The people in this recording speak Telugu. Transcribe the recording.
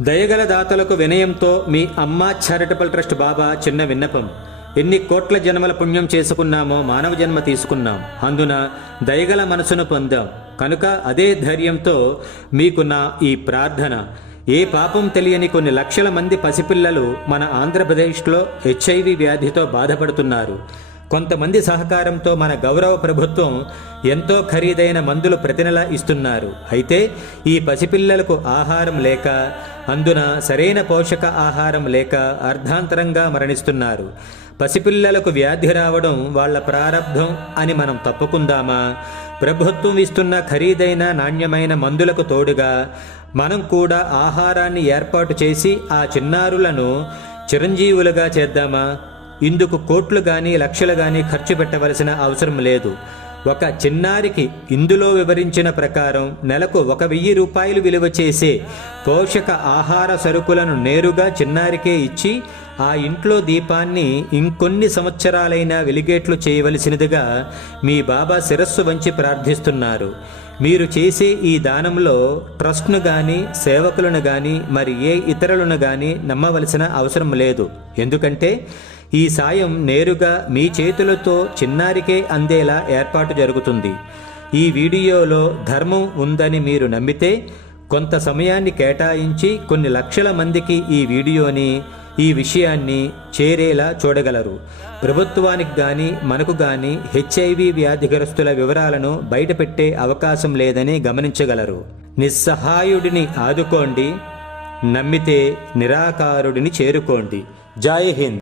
దయగల దాతలకు వినయంతో మీ అమ్మ చారిటబుల్ ట్రస్ట్ బాబా చిన్న విన్నపం. ఎన్ని కోట్ల జన్మల పుణ్యం చేసుకున్నామో మానవ జన్మ తీసుకున్నాం. అందున దయగల మనసును పొందాం. కనుక అదే ధైర్యంతో మీకు నా ఈ ప్రార్థన. ఏ పాపం తెలియని కొన్ని లక్షల మంది పసిపిల్లలు మన ఆంధ్రప్రదేశ్లో హెచ్ఐవి వ్యాధితో బాధపడుతున్నారు. కొంతమంది సహకారంతో మన గౌరవ ప్రభుత్వం ఎంతో ఖరీదైన మందులు ప్రతి నెల ఇస్తున్నారు. అయితే ఈ పసిపిల్లలకు ఆహారం లేక అందున సరైన పోషక ఆహారం లేక అర్ధాంతరంగా మరణిస్తున్నారు. పసిపిల్లలకు వ్యాధి రావడం వాళ్ళ ప్రారంధం అని మనం తప్పుకుందామా? ప్రభుత్వం ఇస్తున్న ఖరీదైన నాణ్యమైన మందులకు తోడుగా మనం కూడా ఆహారాన్ని ఏర్పాటు చేసి ఆ చిన్నారులను చిరంజీవులుగా చేద్దామా? ఇందుకు కోట్లు గాని లక్షలు గాని ఖర్చు పెట్టవలసిన అవసరం లేదు. ఒక చిన్నారికి ఇందులో వివరించిన ప్రకారం నెలకు ఒక వెయ్యి రూపాయలు విలువ చేసే పోషక ఆహార సరుకులను నేరుగా చిన్నారికే ఇచ్చి ఆ ఇంట్లో దీపాన్ని ఇంకొన్ని సంవత్సరాలైనా వెలిగేట్లు చేయవలసినదిగా మీ బాబా శిరస్సు వంచి ప్రార్థిస్తున్నారు. మీరు చేసే ఈ దానంలో ట్రస్ట్ను కానీ సేవకులను కానీ మరి ఏ ఇతరులను కానీ నమ్మవలసిన అవసరం లేదు. ఎందుకంటే ఈ సాయం నేరుగా మీ చేతులతో చిన్నారికే అందేలా ఏర్పాటు జరుగుతుంది. ఈ వీడియోలో ధర్మం ఉందని మీరు నమ్మితే కొంత సమయాన్ని కేటాయించి కొన్ని లక్షల మందికి ఈ వీడియోని ఈ విషయాన్ని చేరేలా చూడగలరు. ప్రభుత్వానికి కానీ మనకు కానీ హెచ్ఐవి వ్యాధిగ్రస్తుల వివరాలను బయటపెట్టే అవకాశం లేదని గమనించగలరు. నిస్సహాయుడిని ఆదుకోండి నమ్మితే నిరాకారుడిని చేరుకోండి. జై హింద్.